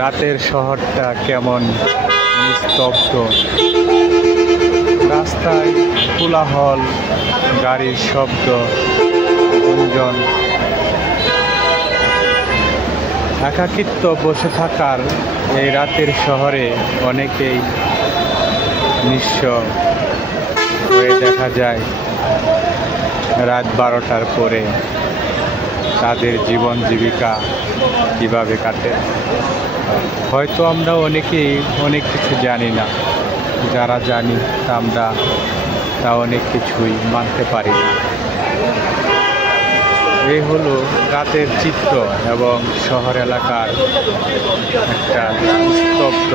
রাতের শহরটা কেমন নিস্তব্ধ। রাস্তায় কোলাহল, গাড়ির শব্দ, গুঞ্জন। একাকিত্ব বসে থাকার এই রাতের শহরে অনেকেই নিঃস্ব হয়ে দেখা যায় রাত 12টার পরে তাদের জীবন জীবিকা কিভাবে কাটে। হয়তো আমরা অনেকেই অনেক কিছু জানি না, যারা জানি আমরা তা অনেক কিছুই মানতে পারি না। এই হলো রাতের চিত্র এবং শহর এলাকার একটা স্তব্ধ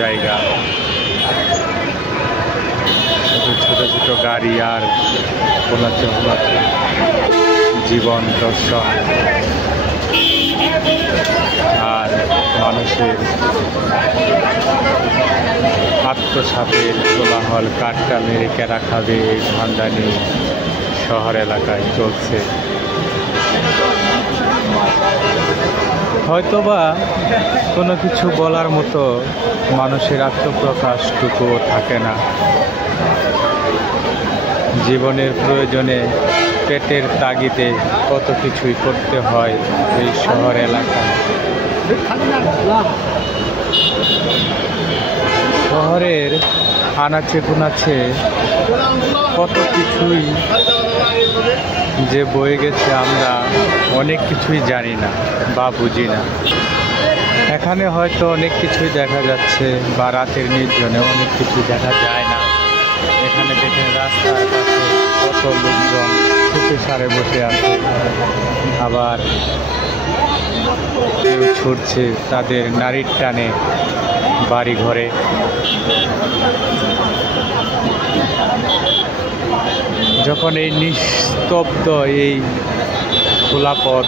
জায়গা। শুধু ছোট ছোট গাড়ি আর হোলাচে হোলাচে জীবন দর্শন আর মানুষের আত্মসাতের কোলাহল, কাঠটা মেরে কেরা খাবে এই ধান্দা নিয়ে শহর এলাকায় চলছে। হয়তোবা কোনো কিছু বলার মতো মানুষের আত্মপ্রকাশটুকুও থাকে না। জীবনের প্রয়োজনে পেটের তাগিদে কত কিছুই করতে হয় এই শহর এলাকায়। শহরের আনাচে কুনাচে কত কিছুই যে বয়ে গেছে আমরা অনেক কিছুই জানি না বা বুঝি না। এখানে হয়তো অনেক কিছুই দেখা যাচ্ছে বা রাতের নির্জনে অনেক কিছু দেখা যায় না। এখানে দেখেন রাস্তার পাশে কত লোকজন ছুটে সারে বসে আছে, আবার কেউ ছুটছে তাদের নারীর টানে বাড়ি ঘরে। যখন এই নিস্তব্ধ এই খোলা পথ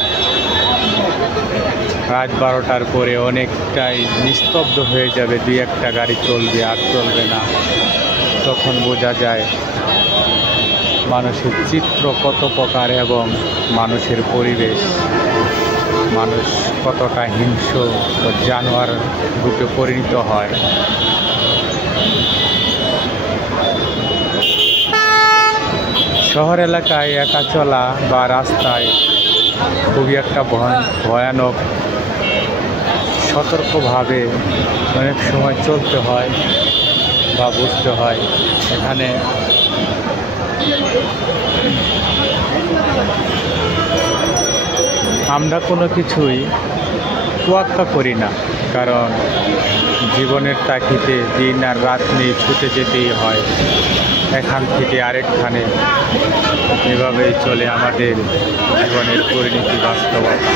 রাত 12টার পরে অনেকটাই নিস্তব্ধ হয়ে যাবে, দুই একটা গাড়ি চলবে আর চলবে না, তখন বোঝা যায় মানুষের চিত্র কত প্রকার এবং মানুষের পরিবেশ, মানুষ কতটা হিংস্র ও জানোয়ার রূপে পরিণত হয়। শহর এলাকায় একা চলা বা রাস্তায় খুবই একটা ভয়ানক, সতর্কভাবে অনেক সময় চলতে হয় বা বুঝতে হয়। এখানে আমরা কোনো কিছুই তোয়াক্কা করি না, কারণ জীবনের তাগিদে দিন আর রাত নিয়ে ছুটে যেতেই হয় এখান থেকে আরেকখানে। এভাবেই চলে আমাদের জীবনের পরিণতি, বাস্তবতা।